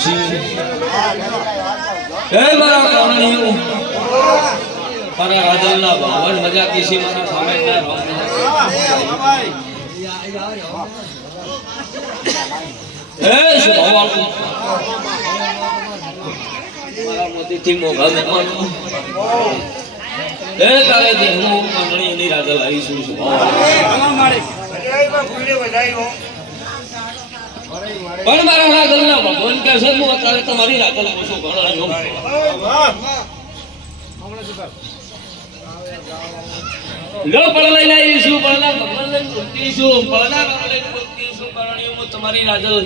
હે મારા કામણીઓ મારા રાજલના ભગવાન મજા કીસી મારા સામેના હે સુભાવાળું મારા મોતીથી મોઘા મહેમાનો હે તારે દેહનું કામણી ની રાજલ આવીશું સુભાવાળું પણ મારા રાજલના ભગવાન કહે છે હું અત્યારે તમારી રાજલ પૂછું ઘણો લો પણ લઈને આવીશું પણ ભગવાન લઈને મૂર્તિશું પણ લઈને મૂર્તિશું કરણીઓ હું તમારી રાજલ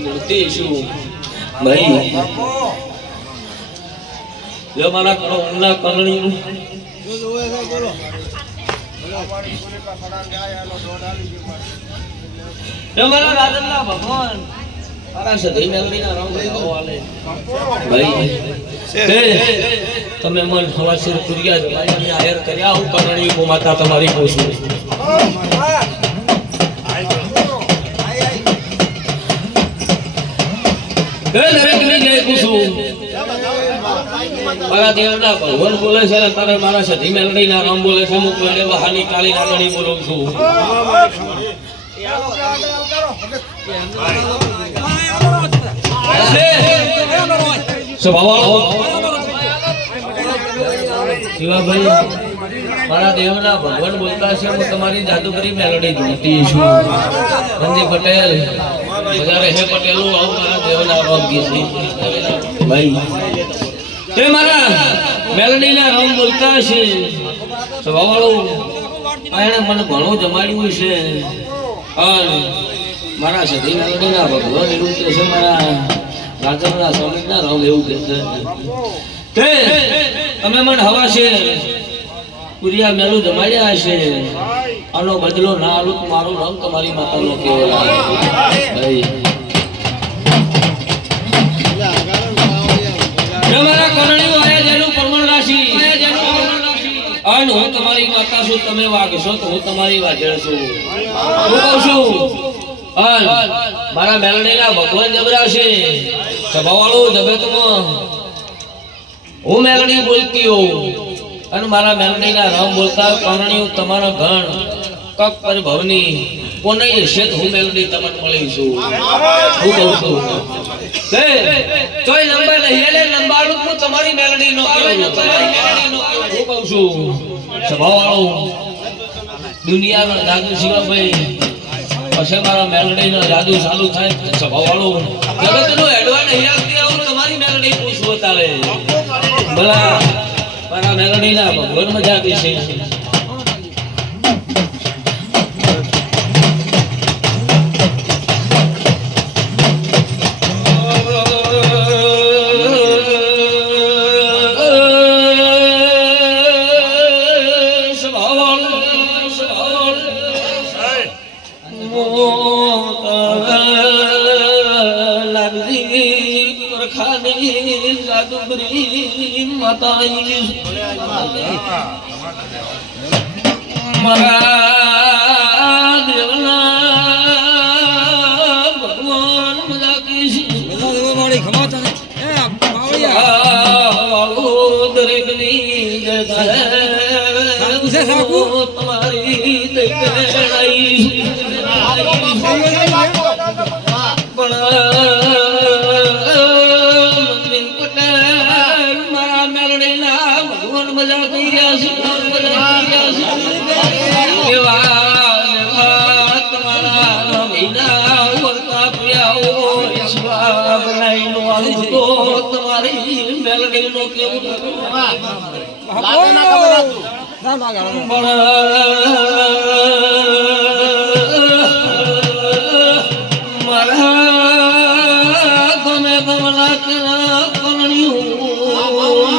મૂર્તિશું ભાઈ લો મારા કરોના કરણીઓ મારા રાજલના ભગવાન મારા સધી મેલડીના રંગ આલે ભાઈ તમે મન હવાસર પુરિયા જમાયાની આયર કર્યા હું કરણી કો માતા તમારી પૂછું દરેકને જય પૂછું મારા દેવના ભગવાન બોલે છે તારે મારા સધી મેલડીના રામ બોલે છે હું કોઈને વહાની કાળી નાગણી બોલું છું શિવાભાઈ મારા દેવના ભગવાન બોલતા છે હું તમારી જાદુગરી મેલડી જોતી છું રંજી પટેલ બજારે હે પટેલું આવું મારા દેવના રામ ગીત ભાઈ તે મારા મેલડીના રામ બોલતા છે સ્વભાવવાળું એને મને ઘણું જમાડ્યું છે અને મારા સધી મેલડીના ભગવાન એવું કે છે મારા રાજના સ્વામીના રામ એવું કે છે તમે મને હવા છે પુરિયા મેલું જમાડ્યા હશે આનો બદલો ના આલું મારું નામ તમારી માતાનો કેવલા ભાઈ મારા કરણીઓ આયા જેનું પરમણ રાશિ અને હું તમારી માતા છું તમે વાગશો તો હું તમારી વાજળ છું હું કહું છું મારા મેલડીના ભગવાન જબરા છે સભાવાળું જગતમાં હું મેલડી બોલતી હોઉં અને મારા મેલડીના રામ બોલતા કરણીઓ તમારા ગણ કક પર ભવની કોને હશે હું મેલડી તમને મળીશું હું કહું છું તોય નંબર નહીં એટલે નંબારું હું તમારી મેલડી નો હું કહું છું સભાવાળો દુનિયાનો જાદુ શિવાભાઈ પછી મારા મેલડી નો જાદુ ચાલુ થાય સભાવાળો જગતનો એડવાન્સ નહીં આવતી આવું તમારી મેલડી પૂછવું તારે ભલા મારા મેલડીના ભગવાન મજા આપી છે મારા દેવના ભગવાન મજા દરેક ની મજા કરી રહ્યા છે તમારા મહિના વર્તા પ્રિયા બનાવીનો આવું તો તમારી મેલડી નો કેવું મારા તમે કમલા કરણ્યું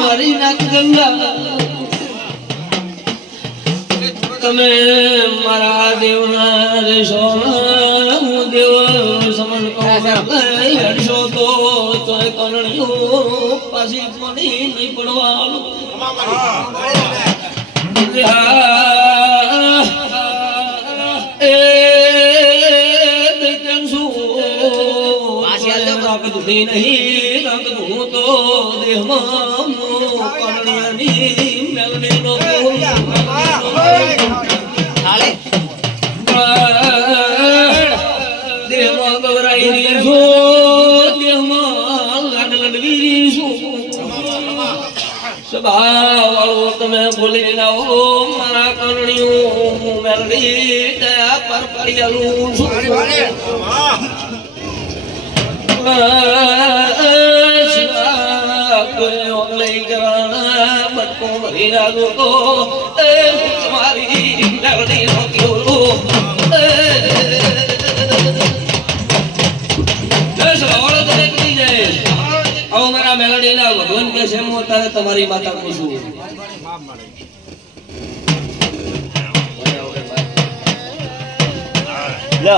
મારી નાક ગંગા તમે મારા દેવના દેશો દેવ સમન હડશો તો કરણીઓ પાછી પડી નહીં પડવાનું એ દૈત્યન શું સુધી નહીં રંગ હું તો દેહમાં કરણિયાની મેલડીનો દેહમાં ગવરાઈ છો દેહમાં લાડ લડવી છું સભાવાળો તમે બોલી નાઓ મારા કરણિયું મેલડી દયા પર પડિયાલું છું લઈ જવાના બટકો ભરી નાખો તો તમારી મેલડી નો કેવું મારા મેલડી ના ભગવાન કે છે હું અત્યારે તમારી માતા પૂછું લો